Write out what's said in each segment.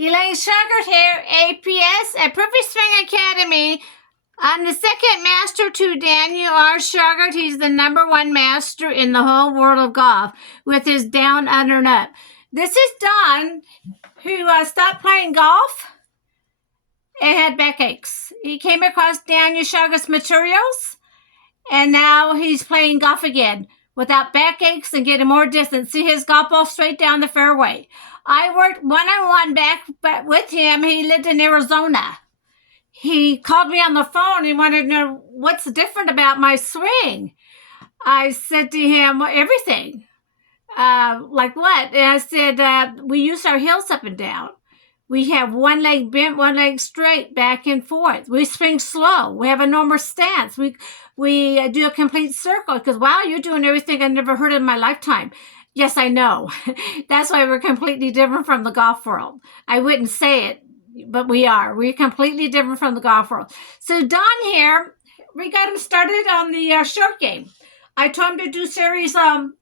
Elaine Shauger here, APS at Perfect Swing Academy. I'm the second master to Daniel R. Shauger. He's the #1 master in the whole world of golf with his down, under, and up. This is Don, who stopped playing golf and had backaches. He came across Daniel Shauger's materials, and now he's playing golf again without backaches and getting more distance. See his golf ball straight down the fairway. I worked one-on-one back but with him. He lived in Arizona. He called me on the phone. He wanted to know what's different about my swing. I said to him, well, everything. Like what? And I said, we use our heels up and down. We have one leg bent, one leg straight, back and forth. We swing slow. We have a normal stance. We do a complete circle because, wow, you're doing everything I never heard in my lifetime. Yes, I know. That's why we're completely different from the golf world. I wouldn't say it, but we are. We're completely different from the golf world. So Don here, we got him started on the short game. I told him to do Series 2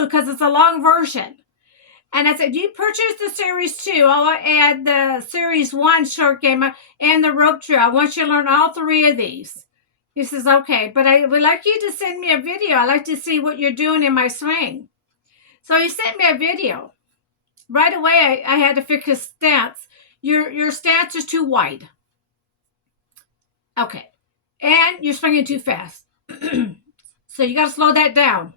because it's a long version. And I said, you purchase the Series 2. I'll add the Series 1 short game and the rope drill. I want you to learn all 3 of these. He says, okay, but I would like you to send me a video. I'd like to see what you're doing in my swing. So he sent me a video. Right away, I had to fix his stance. Your stance is too wide. Okay. And you're swinging too fast. So you got to slow that down.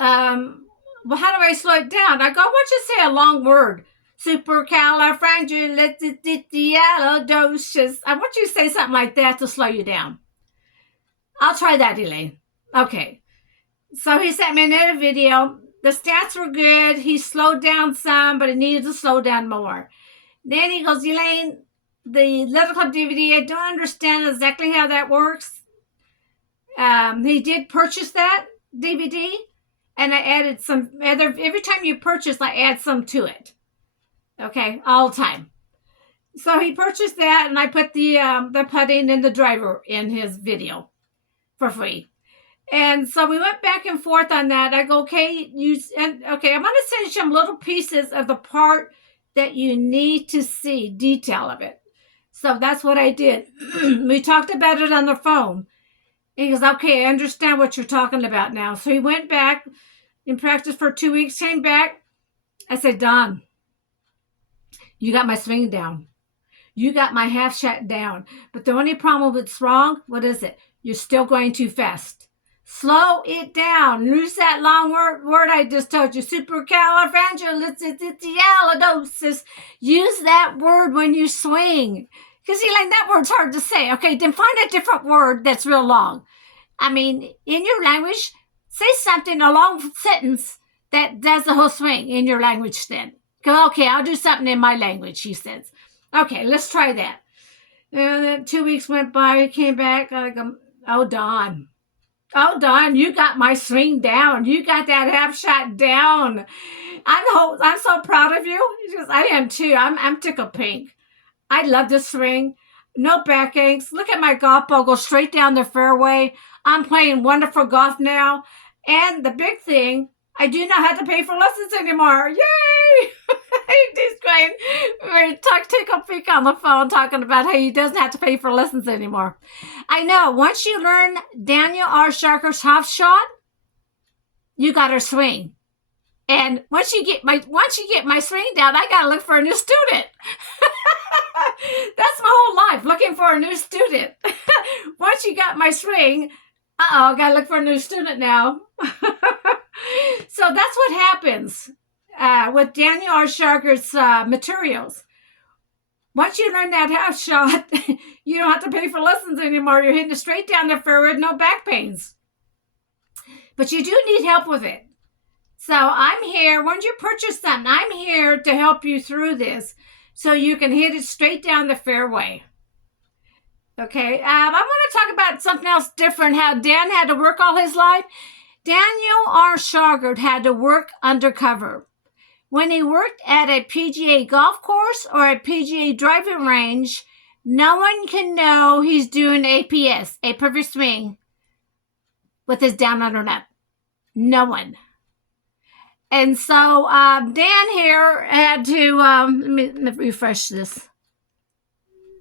Well, how do I slow it down? I go, why don't you say a long word? Supercalifragilisticexpialidocious. I want you to say something like that to slow you down. I'll try that, Elaine. Okay. So he sent me another video. The stats were good. He slowed down some, but he needed to slow down more. Then he goes, Elaine, the Little Club DVD, I don't understand exactly how that works. He did purchase that DVD, and I added some. Every time you purchase, I add some to it. Okay, all the time. So he purchased that, and I put the putting and the driver in his video for free. And so we went back and forth on that. I go, okay, I'm going to send you some little pieces of the part that you need to see, detail of it. So that's what I did. We talked about it on the phone. He goes, okay, I understand what you're talking about now. So he went back and practiced for 2 weeks, came back. I said, Don, you got my swing down. You got my half shot down. But the only problem that's wrong, what is it? You're still going too fast. Slow it down. Lose that long word I just told you. Supercalifragilisticexpialidocious. Use that word when you swing. Because, Elaine, that word's hard to say. Okay, then find a different word that's real long. I mean, in your language, say something, a long sentence that does the whole swing in your language then. Go, okay, I'll do something in my language, she says. Okay, let's try that. And then 2 weeks went by, he came back, and I go, oh, Don, you got my swing down. You got that half shot down. I'm so proud of you. He goes, I am too. I'm tickled pink. I love this swing. No backaches. Look at my golf ball go straight down the fairway. I'm playing wonderful golf now. And the big thing, I do not have to pay for lessons anymore. Yay! He's going, we're tickled pink on the phone talking about how he doesn't have to pay for lessons anymore. I know. Once you learn Daniel R. Shauger's half shot, you got to swing. And once you get my swing down, I got to look for a new student. That's my whole life, looking for a new student. Once you got my swing, I got to look for a new student now. So that's what happens with Daniel R. Shauger's materials. Once you learn that half shot, you don't have to pay for lessons anymore. You're hitting it straight down the fairway with no back pains. But you do need help with it. So I'm here. Once you purchase something, I'm here to help you through this so you can hit it straight down the fairway. Okay, I want to talk about something else different, how Dan had to work all his life. Daniel R. Shauger had to work undercover. When he worked at a PGA golf course or a PGA driving range, no one can know he's doing APS, a perfect swing, with his down, under, and up. No one. And so Dan here had to, let me refresh this.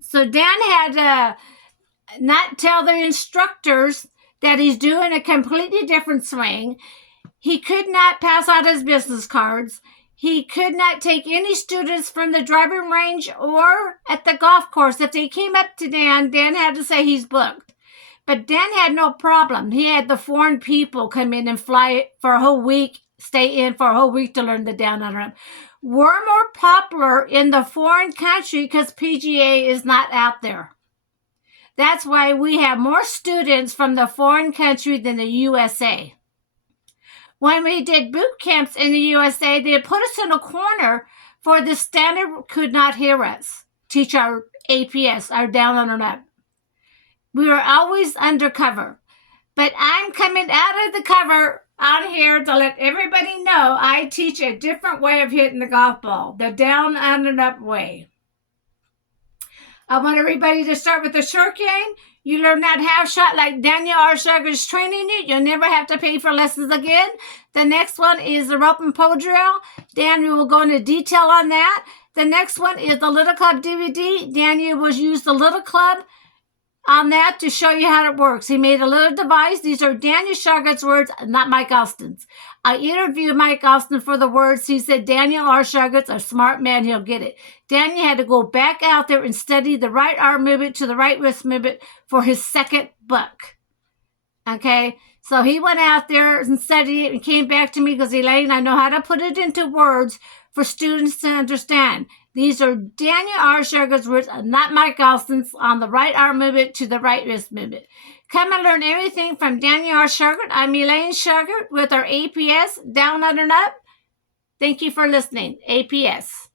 So Dan had to not tell the instructors that he's doing a completely different swing. He could not pass out his business cards. He could not take any students from the driving range or at the golf course. If they came up to Dan, Dan had to say he's booked. But Dan had no problem. He had the foreign people come in and fly for a whole week, stay in for a whole week to learn the down under ramp. We're more popular in the foreign country because PGA is not out there. That's why we have more students from the foreign country than the USA. When we did boot camps in the USA, they put us in a corner for the standard could not hear us teach our APS, our down under up. We were always undercover. But I'm coming out of the cover out here to let everybody know I teach a different way of hitting the golf ball, the down under up way. I want everybody to start with the short game. You learn that half shot like Daniel R. Shauger is training you. You'll never have to pay for lessons again. The next one is the rope and pole drill. Daniel will go into detail on that. The next one is the Little Club DVD. Daniel will use the Little Club on that to show you how it works. He made a little device. These are Daniel Shauger's words, not Mike Austin's. I interviewed Mike Austin for the words. He said, Daniel R. Shauger's a smart man. He'll get it. Daniel had to go back out there and study the right arm movement to the right wrist movement for his second book. Okay? So he went out there and studied it and came back to me because, Elaine, I know how to put it into words for students to understand. These are Daniel R. Shauger's words, not Mike Austin's, on the right arm movement to the right wrist movement. Come and learn everything from Daniel R. Shauger. I'm Elaine Shauger with our APS, Down, Under, and Up. Thank you for listening. APS.